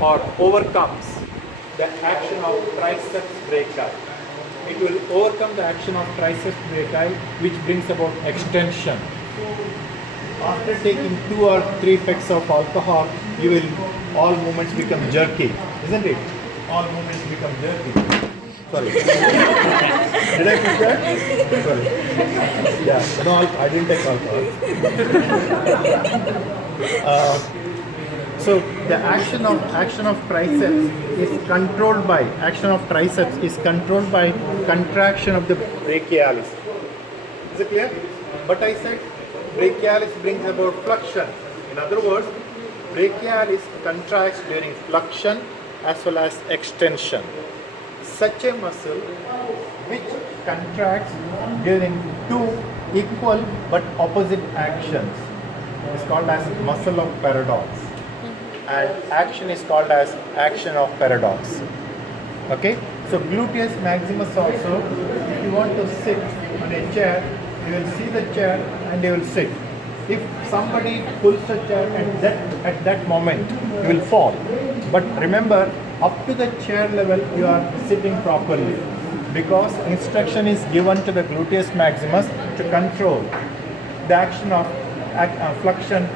or overcomes the action of triceps brachii. It will overcome the action of triceps brachii, which brings about extension. After taking 2 or 3 pecks of alcohol, all movements become jerky, isn't it? All movements become jerky. Sorry. Did I put that? Sorry. Yeah, no, I didn't take alcohol. So the action of triceps is controlled by contraction of the brachialis. Is it clear? But I said brachialis brings about flexion. In other words, brachialis contracts during flexion as well as extension. Such a muscle which contracts during 2 equal but opposite actions is called as muscle of paradox, and action is called as action of paradox. Okay, so gluteus maximus also, if you want to sit on a chair, you will see the chair and you will sit. If somebody pulls the chair at that moment, you will fall. But remember, up to the chair level, you are sitting properly, because instruction is given to the gluteus maximus to control the action of flexion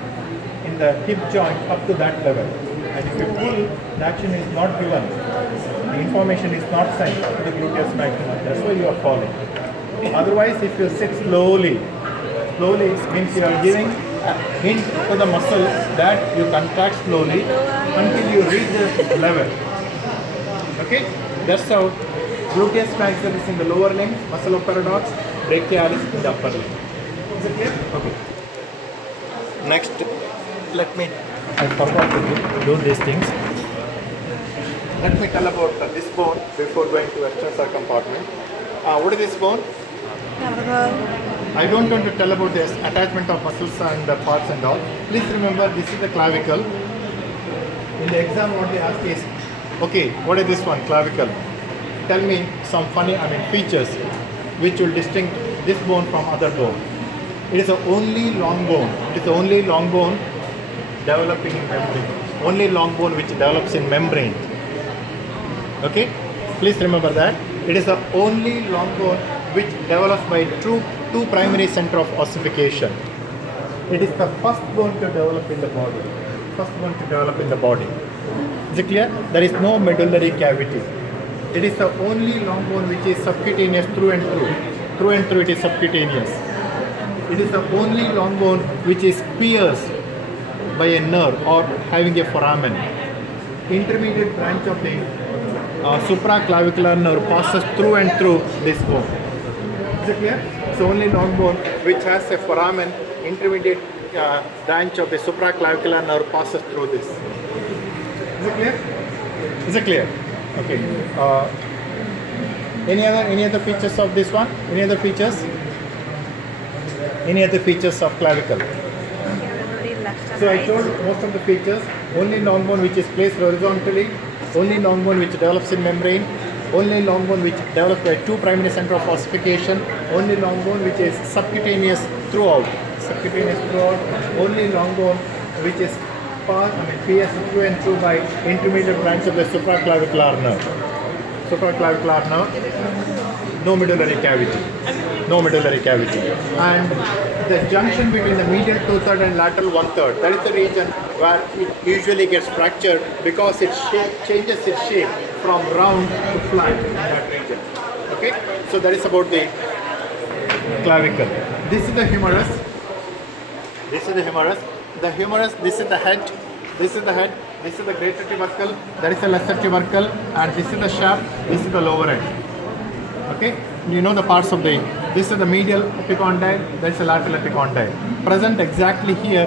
in the hip joint up to that level. And if you pull, the action is not given. The information is not sent to the gluteus maximus. That's why you are falling. Otherwise, if you sit slowly means you are giving a hint to the muscle that you contract slowly until you reach the level. Okay? That's how gluteus maximus in the lower limb, muscle of paradox, brachialis in the upper limb. Is it clear? Okay. Next, I forgot to do these things. Let me tell about this bone before going to extensor compartment. What is this bone? I don't want to tell about this attachment of muscles and the parts and all. Please remember, this is the clavicle. In the exam, what they ask is, okay, what is this one, clavicle? Tell me some features which will distinguish this bone from other bone. It is the only long bone. It is the only long bone developing in membrane. Only long bone which develops in membrane. Okay? Please remember that. It is the only long bone which develops by two primary center of ossification. It is the first bone to develop in the body. Is it clear? There is no medullary cavity. It is the only long bone which is subcutaneous through and through. Through and through it is subcutaneous. It is the only long bone which is pierced by a nerve or having a foramen. Intermediate branch of the supraclavicular nerve passes through and through this bone. Is it clear? It's the only long bone which has a foramen. Intermediate branch of the supraclavicular nerve passes through this. Is it clear? Is it clear? Okay. Any other features of this one? Any other features? Any other features of clavicle? So I told most of the features. Only long bone which is placed horizontally, only long bone which develops in membrane, only long bone which develops by two primary center of ossification, only long bone which is subcutaneous throughout, only long bone which is pierced through and through by intermediate branch of the supraclavicular nerve. No medullary cavity. And the junction between the medial 2/3 and lateral 1/3, that is the region where it usually gets fractured because it changes its shape from round to flat in that region. Okay, so that is about the clavicle. This is the humerus. This is the the head. This is the greater tubercle, that is the lesser tubercle, and this is the shaft, this is the lower end. Okay, you know the parts of this is the medial epicondyle, that is the lateral epicondyle. Present exactly here,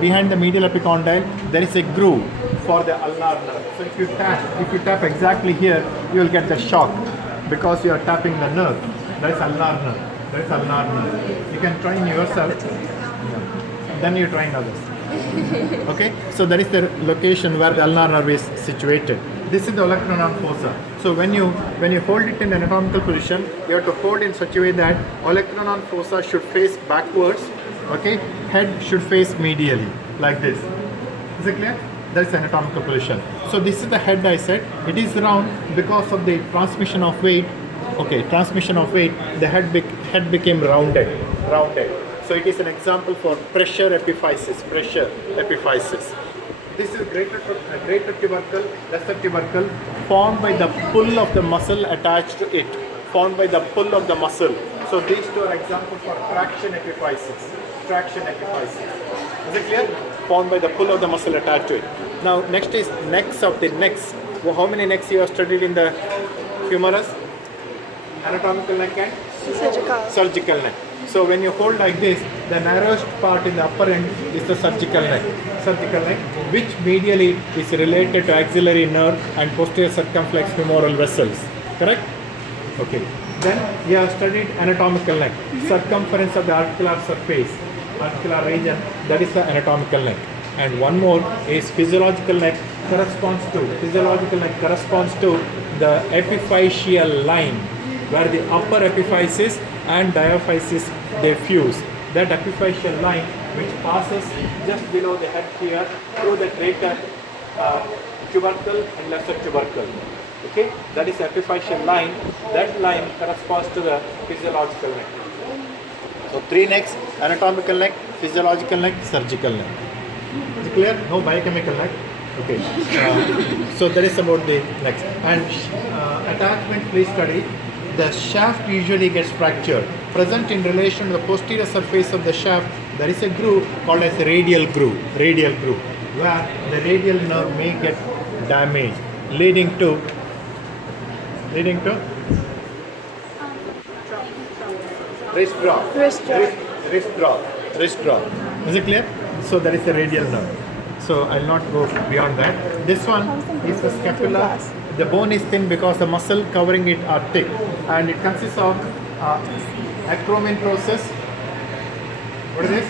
behind the medial epicondyle, there is a groove for the ulnar nerve. So if you tap exactly here, you will get the shock because you are tapping the nerve. That is ulnar nerve. You can train yourself, then you train others. Okay, so that is the location where the ulnar nerve is situated. This is the olecranon fossa. So when you hold it in an anatomical position, you have to hold in such a way that olecranon fossa should face backwards. Okay, head should face medially, like this. Is it clear? That's anatomical position. So this is the head I said. It is round because of the transmission of weight. Okay, transmission of weight. The head became rounded. So it is an example for pressure epiphysis. This is greater tubercle, lesser tubercle, formed by the pull of the muscle attached to it. So these two are examples for traction epiphysis. Is it clear? Formed by the pull of the muscle attached to it. Now next is necks of the necks. Well, how many necks you have studied in the humerus? Anatomical neck and surgical neck. So when you hold like this, the narrowest part in the upper end is the surgical neck, which medially is related to axillary nerve and posterior circumflex femoral vessels. Correct? Okay. Then you have studied anatomical neck, circumference of the articular surface, articular region, that is the anatomical neck. And one more is physiological neck corresponds to the epiphyseal line, where the upper epiphysis and diaphysis they fuse. That epiphyseal line which passes just below the head here through the greater tubercle and lesser tubercle. Okay, that is epiphyseal line. That line corresponds to the physiological neck. So 3 necks: anatomical neck, physiological neck, surgical neck. Is it clear? No biochemical neck. Okay. So that is about the necks. And attachment, please study. The shaft usually gets fractured. Present in relation to the posterior surface of the shaft, there is a groove called as a radial groove, where the radial nerve may get damaged, leading to wrist drop. Is it clear? So that is the radial nerve. So I'll not go beyond that. This one is the scapula. The bone is thin because the muscle covering it are thick, and it consists of acromion process. What is this?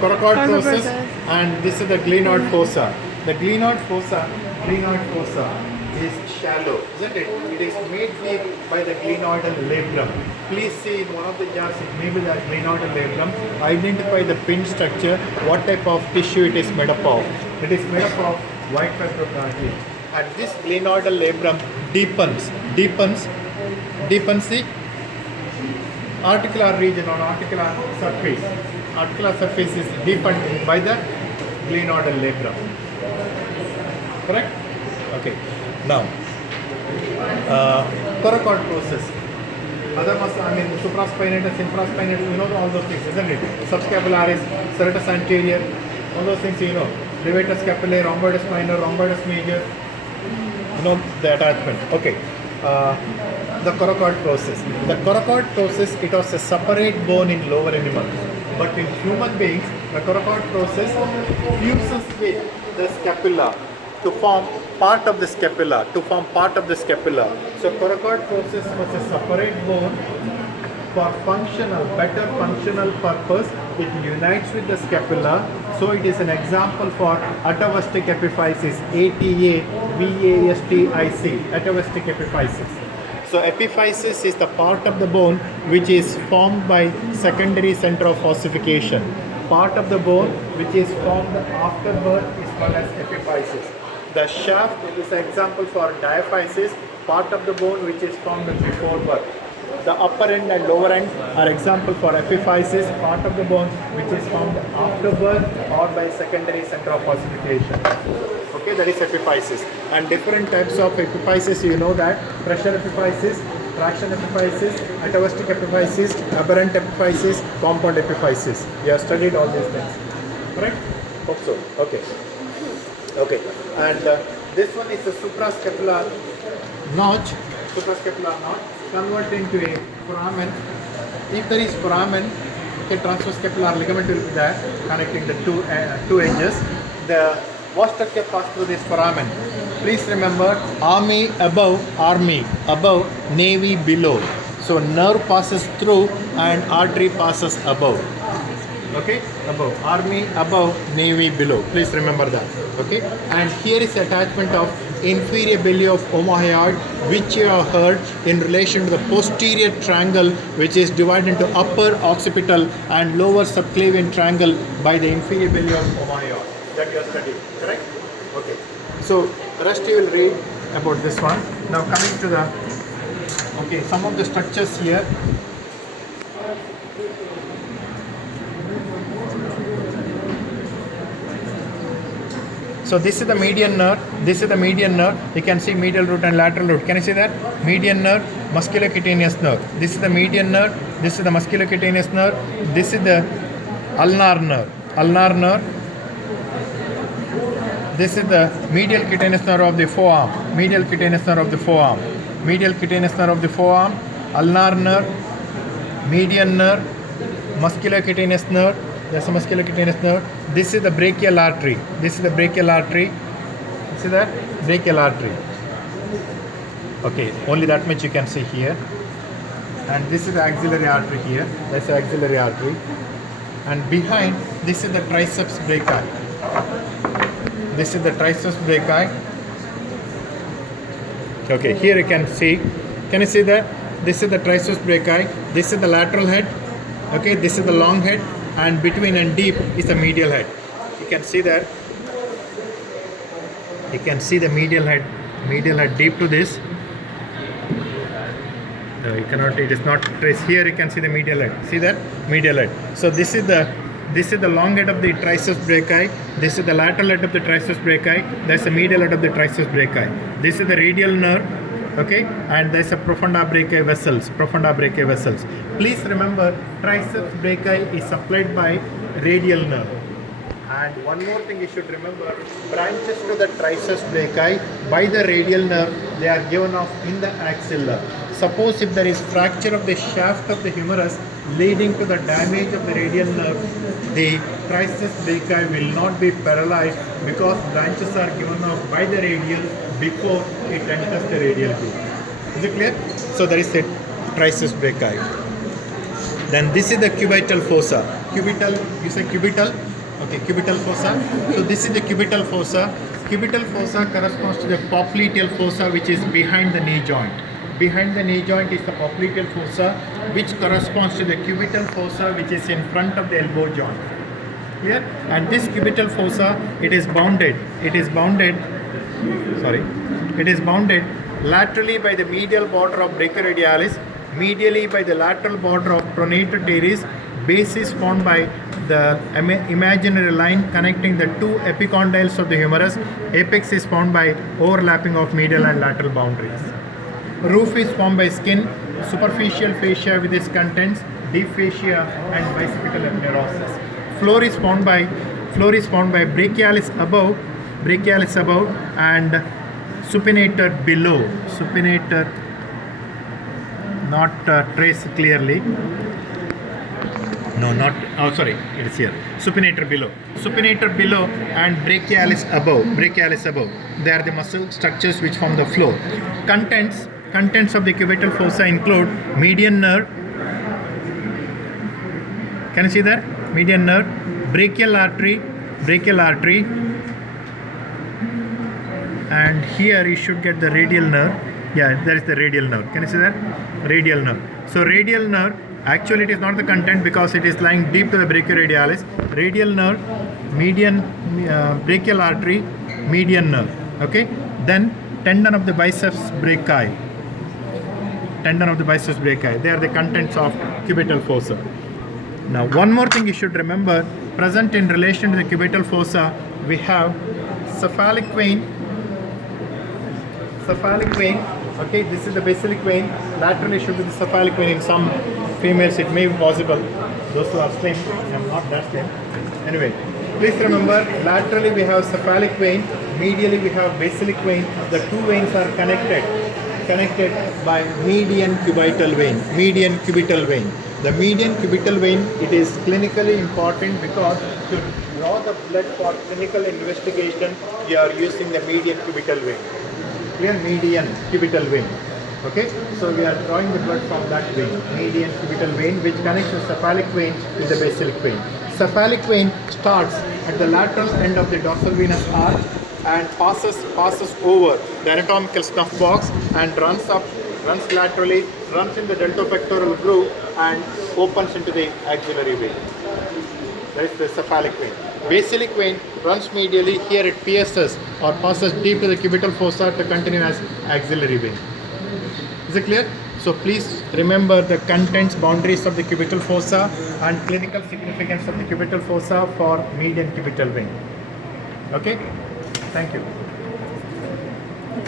Coracoid process, and this is the glenoid fossa. The glenoid fossa is shallow, isn't it? It is made deep by the glenoidal labrum. Please see in one of the jars, it may be the glenoidal labrum. Identify the pin structure, what type of tissue it is made up of. It is made up of white fibrocartilage. And this glenoidal labrum deepens the articular region or articular surface. Articular surface is deepened by the glenoidal labrum. Correct? Okay. Now, Coracoid process. Other muscle, supraspinatus, infraspinatus, you know all those things, isn't it? Subscapularis, serratus anterior, all those things you know. Levator scapulae, rhomboidus minor, rhomboidus major, you know the attachment. Okay. The coracoid process. The coracoid process, it was a separate bone in lower animals. But in human beings, the coracoid process fuses with the scapula to form part of the scapula. So coracoid process was a separate bone for better functional purpose. It unites with the scapula. So it is an example for atavastic epiphysis, ATAVASTIC, atavastic epiphysis. So epiphysis is the part of the bone which is formed by secondary center of ossification. Part of the bone which is formed after birth is called as epiphysis. The shaft is an example for diaphysis, part of the bone which is formed before birth. The upper end and lower end are example for epiphysis, part of the bone which is formed after birth or by secondary center of ossification. Okay, that is epiphysis. And different types of epiphysis, you know that: pressure epiphysis, traction epiphysis, atavastic epiphysis, aberrant epiphysis, compound epiphysis. You have studied all these things. Correct? Hope so. Okay. Okay. And this one is the suprascapular notch. Converted into a foramen. If there is foramen, okay, transversescapular ligament will be there connecting the two edges. The what structure passes through this foramen? Please remember, army above, navy below. So nerve passes through and artery passes above. Okay, above, army above, navy below. Please remember that. Okay, and here is attachment of inferior belly of omohyoid, which you have heard in relation to the posterior triangle, which is divided into upper occipital and lower subclavian triangle by the inferior belly of omohyoid that you have studied, correct? Okay. So rest you will read about this one. Now coming to the, okay, some of the structures here. So this is the median nerve, this is the median nerve. You can see medial root and lateral root. Can you see that? Median nerve, musculocutaneous nerve. This is the median nerve, this is the musculocutaneous nerve, this is the ulnar nerve. This is the medial cutaneous nerve of the forearm, medial cutaneous nerve of the forearm, medial cutaneous nerve of the forearm, ulnar nerve, median nerve, musculocutaneous nerve. That's a musculocutaneous nerve. This is the brachial artery. This is the brachial artery. See that? Brachial artery. Okay, only that much you can see here. And this is the axillary artery here. That's the axillary artery. And behind, this is the triceps brachii. This is the triceps brachii. Okay, here you can see. Can you see that? This is the triceps brachii. This is the lateral head. Okay, this is the long head. And between and deep is the medial head. You can see that. You can see the medial head deep to this. No, you cannot, it is not traced. Here you can see the medial head. See that? Medial head. So this is the long head of the triceps brachii. This is the lateral head of the triceps brachii. That's the medial head of the triceps brachii. This is the radial nerve. Okay, and there's a profunda brachii vessels. Please remember, triceps brachii is supplied by radial nerve. And one more thing you should remember, branches to the triceps brachii by the radial nerve, they are given off in the axilla. Suppose if there is fracture of the shaft of the humerus leading to the damage of the radial nerve, the triceps brachii will not be paralyzed because branches are given off by the radial before it enters the radial groove. Is it clear? So there is a triceps brachii. Then this is the cubital fossa. Cubital, you say cubital? Okay, cubital fossa. So this is the cubital fossa. Cubital fossa corresponds to the popliteal fossa, which is behind the knee joint. Behind the knee joint is the popliteal fossa, which corresponds to the cubital fossa, which is in front of the elbow joint. Clear? And this cubital fossa, it is bounded laterally by the medial border of brachioradialis, medially by the lateral border of pronator teres. Base is formed by the imaginary line connecting the two epicondyles of the humerus. Apex is formed by overlapping of medial and lateral boundaries. Roof is formed by skin, superficial fascia with its contents, deep fascia and bicipital aponeurosis. Floor is formed by brachialis above and supinator below. Supinator not traced clearly. No, not, oh sorry, it is here. Supinator below and brachialis above. They are the muscle structures which form the floor. Contents of the cubital fossa include median nerve. Can you see that? Median nerve, brachial artery, and here you should get the radial nerve. Yeah, there is the radial nerve. Can you see that? Radial nerve. So radial nerve, actually it is not the content because it is lying deep to the brachioradialis. Radial nerve, median, brachial artery, median nerve. Okay. Then tendon of the biceps brachii. They are the contents of cubital fossa. Now one more thing you should remember, present in relation to the cubital fossa, we have cephalic vein. Okay, this is the basilic vein. Laterally should be the cephalic vein. In some females it may be possible. Those who are slim, I am not that slim. Anyway, please remember, laterally we have cephalic vein, medially we have basilic vein. The two veins are connected by median cubital vein. The median cubital vein, it is clinically important because to draw the blood for clinical investigation, you are using the median cubital vein. Clear? Median cubital vein. Okay, so we are drawing the blood from that vein, median cubital vein, which connects the cephalic vein with the basilic vein. Cephalic vein starts at the lateral end of the dorsal venous arch and passes over the anatomical snuff box and runs laterally, runs in the deltopectoral groove and opens into the axillary vein. That is the cephalic vein. Basilic vein runs medially. Here it pierces or passes deep to the cubital fossa to continue as axillary vein. Is it clear? So please remember the contents, boundaries of the cubital fossa and clinical significance of the cubital fossa for median cubital vein. Okay? Thank you.